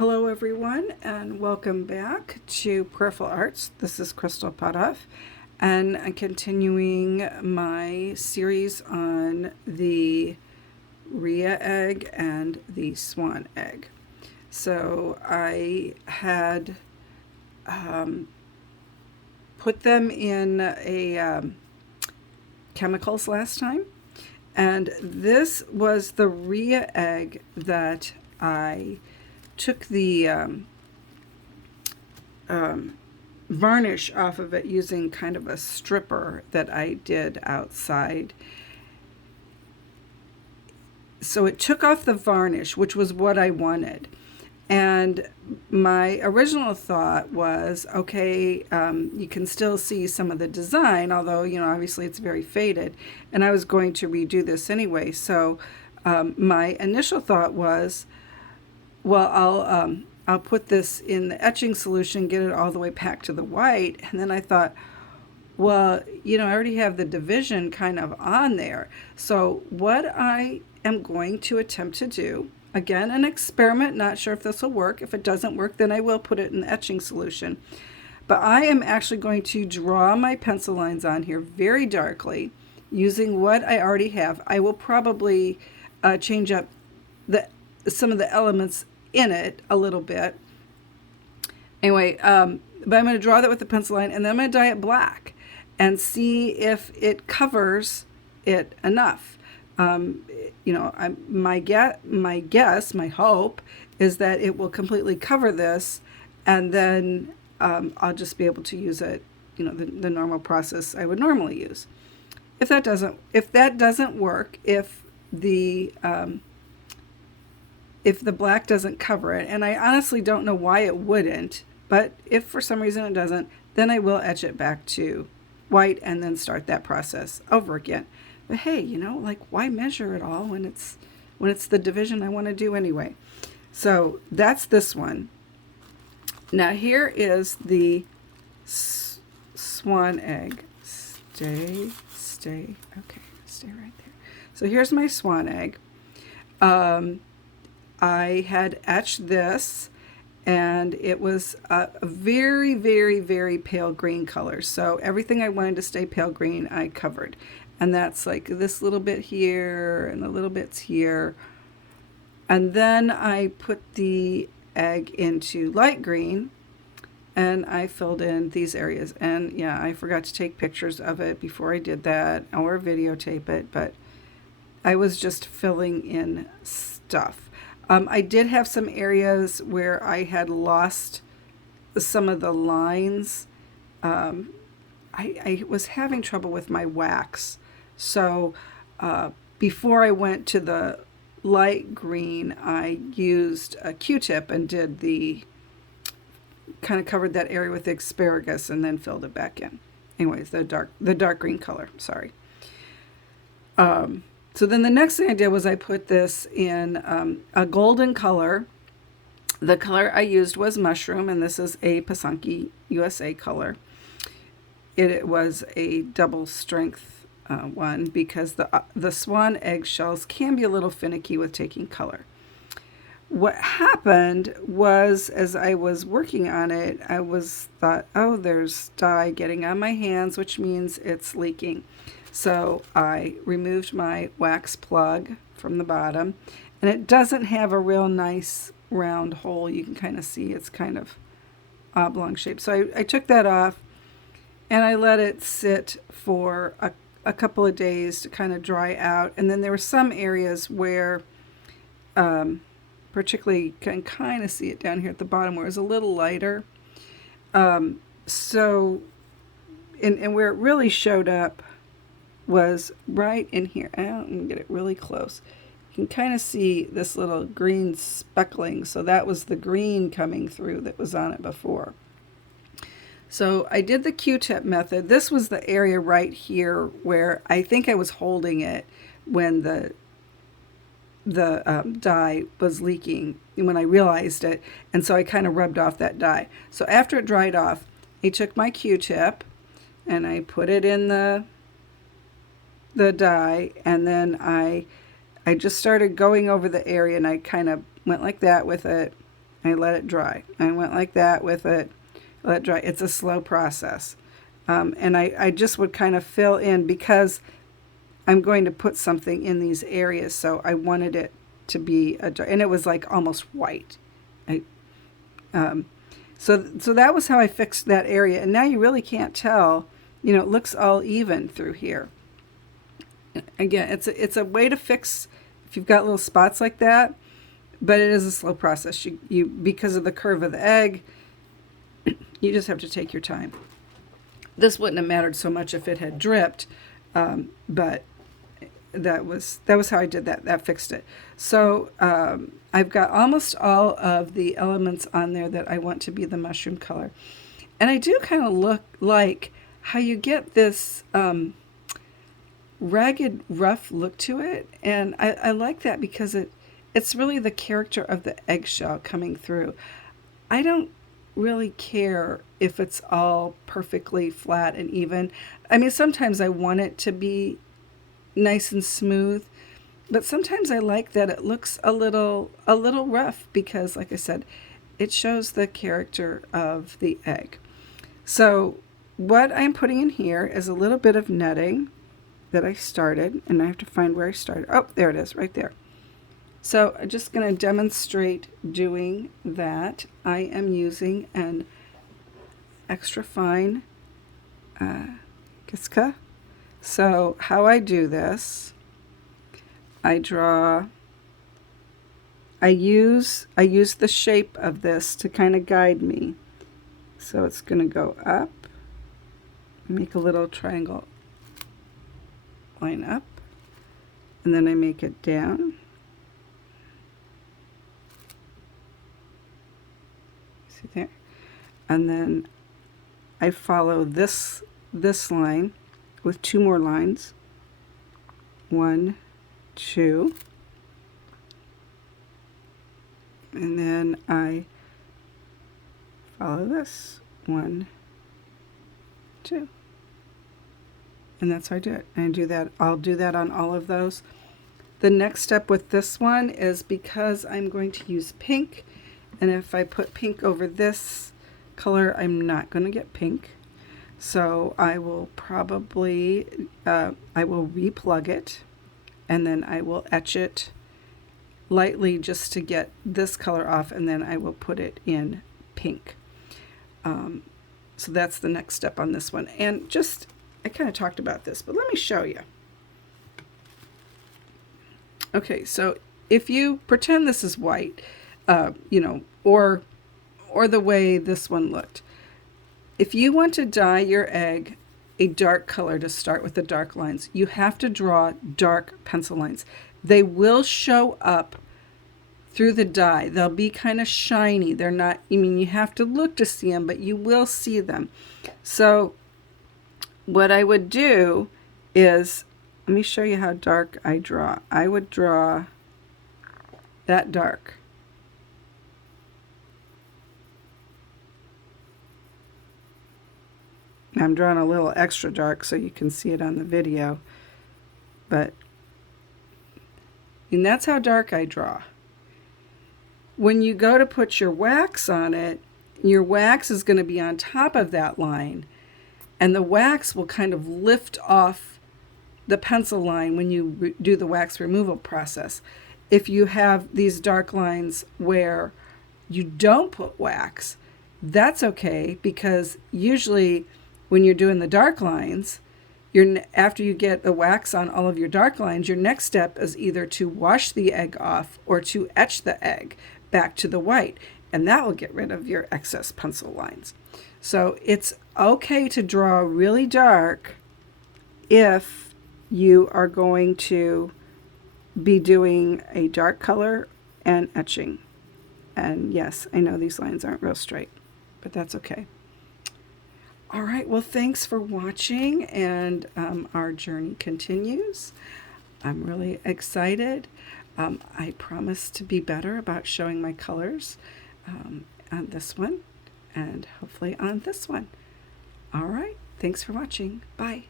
Hello everyone and welcome back to Peripheral Arts. This is Crystal Potoff and I'm continuing my series on the Rhea egg and the Swan egg. So I had put them in a chemicals last time, and this was the Rhea egg that I took the varnish off of it using kind of a stripper that I did outside. So it took off the varnish, which was what I wanted. And my original thought was, okay, you can still see some of the design, although, obviously it's very faded. And I was going to redo this anyway. So my initial thought was, well, I'll put this in the etching solution, get it all the way back to the white. And then I thought, well, I already have the division kind of on there. So what I am going to attempt to do, again, an experiment, not sure if this will work. If it doesn't work, then I will put it in the etching solution. But I am actually going to draw my pencil lines on here very darkly using what I already have. I will probably change up some of the elements in it a little bit. Anyway, but I'm going to draw that with the pencil line, and then I'm going to dye it black and see if it covers it enough. My guess, my hope is that it will completely cover this, and then I'll just be able to use it, the normal process I would normally use. If that doesn't work, if the black doesn't cover it, and I honestly don't know why it wouldn't, but if for some reason it doesn't, then I will etch it back to white and then start that process over again. But hey, why measure it all when it's the division I want to do anyway? So that's this one. Now here is the swan egg. Stay, okay, stay right there. So here's my swan egg. I had etched this, and it was a very, very, very pale green color. So everything I wanted to stay pale green, I covered. And that's like this little bit here and the little bits here. And then I put the egg into light green, and I filled in these areas. And yeah, I forgot to take pictures of it before I did that or videotape it, but I was just filling in stuff. I did have some areas where I had lost some of the lines. I was having trouble with my wax. So before I went to the light green, I used a Q-tip and did kind of covered that area with the asparagus and then filled it back in. Anyways, the dark green color, sorry. So then the next thing I did was I put this in a golden color. The color I used was mushroom, and this is a Pysanky USA color. It was a double strength one because the swan eggshells can be a little finicky with taking color. What happened was, as I was working on it, I thought, oh, there's dye getting on my hands, which means it's leaking. So I removed my wax plug from the bottom, and it doesn't have a real nice round hole. You can kind of see it's kind of oblong shape. So I took that off, and I let it sit for a couple of days to kind of dry out. And then there were some areas where, particularly you can kind of see it down here at the bottom where it's a little lighter. And where it really showed up was right in here. I'm going to get it really close. You can kind of see this little green speckling. So that was the green coming through that was on it before. So I did the Q-tip method. This was the area right here where I think I was holding it when the dye was leaking when I realized it. And so I kind of rubbed off that dye. So after it dried off, I took my Q-tip and I put it in the dye, and then I just started going over the area, and I kind of went like that with it, I let it dry. I went like that with it, let it dry. It's a slow process. And I just would kind of fill in because I'm going to put something in these areas, so I wanted it to be and it was like almost white. I, so that was how I fixed that area, and now you really can't tell. You know, it looks all even through here. Again, it's a way to fix if you've got little spots like that, but it is a slow process. You because of the curve of the egg, you just have to take your time. This wouldn't have mattered so much if it had dripped, but that was how I did that. That fixed it. So I've got almost all of the elements on there that I want to be the mushroom color. And I do kind of look like how you get this ragged, rough look to it. And I like that because it's really the character of the eggshell coming through. I don't really care if it's all perfectly flat and even. I mean, sometimes I want it to be nice and smooth, but sometimes I like that it looks a little rough because, like I said, it shows the character of the egg. So what I'm putting in here is a little bit of netting that I started, and I have to find where I started. Oh, there it is, right there. So I'm just going to demonstrate doing that. I am using an extra fine Kiska. So how I do this, I use the shape of this to kind of guide me. So it's going to go up, make a little triangle line up, and then I make it down. See there? And then I follow this line with 2 more lines. 1, 2. And then I follow this. 1, 2. And that's how I do it. And I do that. I'll do that on all of those. The next step with this one is because I'm going to use pink, and if I put pink over this color, I'm not going to get pink. So I will probably, I will replug it, and then I will etch it lightly just to get this color off, and then I will put it in pink. So that's the next step on this one. And just, I kind of talked about this, but let me show you. Okay, so if you pretend this is white, you know, or the way this one looked, if you want to dye your egg a dark color to start with the dark lines, you have to draw dark pencil lines. They will show up through the dye. They'll be kind of shiny. They're not, I mean, you have to look to see them, but you will see them. So what I would do is, let me show you how dark I draw. I would draw that dark. I'm drawing a little extra dark so you can see it on the video, and that's how dark I draw. When you go to put your wax on it, your wax is going to be on top of that line, and the wax will kind of lift off the pencil line when you do the wax removal process. If you have these dark lines where you don't put wax, that's okay, because usually when you're doing the dark lines, after you get the wax on all of your dark lines, your next step is either to wash the egg off or to etch the egg back to the white, and that will get rid of your excess pencil lines. So it's okay to draw really dark if you are going to be doing a dark color and etching. And yes, I know these lines aren't real straight, but that's okay. All right, well, thanks for watching, and our journey continues. I'm really excited. I promise to be better about showing my colors on this one, and hopefully on this one. All right, thanks for watching. Bye.